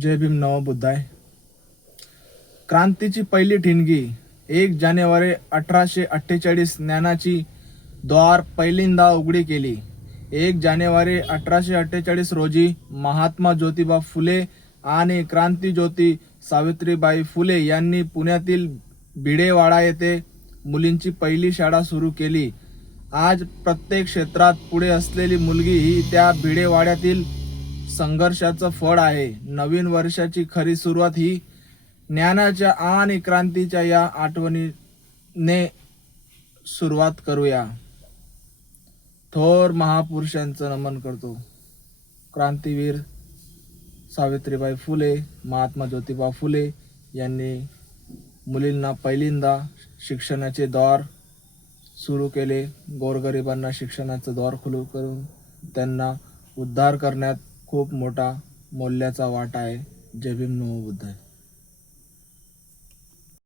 जय भीम नवबुद्धाय. क्रांतीची पहिली ठिणगी 1 जानेवारी 1848 ज्ञानाची द्वार पहिल्यांदा उघडी केली. 1 जानेवारी 1848 रोजी महात्मा ज्योतिबा फुले आणि क्रांतिज्योती सावित्रीबाई फुले यांनी पुण्यातील भिडेवाडा येथे मुलींची पहिली शाळा सुरू केली. आज प्रत्येक क्षेत्रात पुढे असलेली मुलगी ही त्या भिडेवाड्यातील संघर्षाचं फळ आहे. नवीन वर्षाची खरी सुरुवात ही ज्ञानाच्या आणि क्रांतीच्या या आठवणीने सुरुवात करूया. थोर महापुरुषांचं नमन करतो. क्रांतीवीर सावित्रीबाई फुले, महात्मा ज्योतिबा फुले यांनी मुलींना पहिल्यांदा शिक्षणाचे द्वार सुरू केले. गोरगरिबांना शिक्षणाचं द्वार खुलं करून त्यांना उद्धार करण्यात खूप मोठा मौल्याचा वाटा आहे. जय भीम नमो बुद्धाय.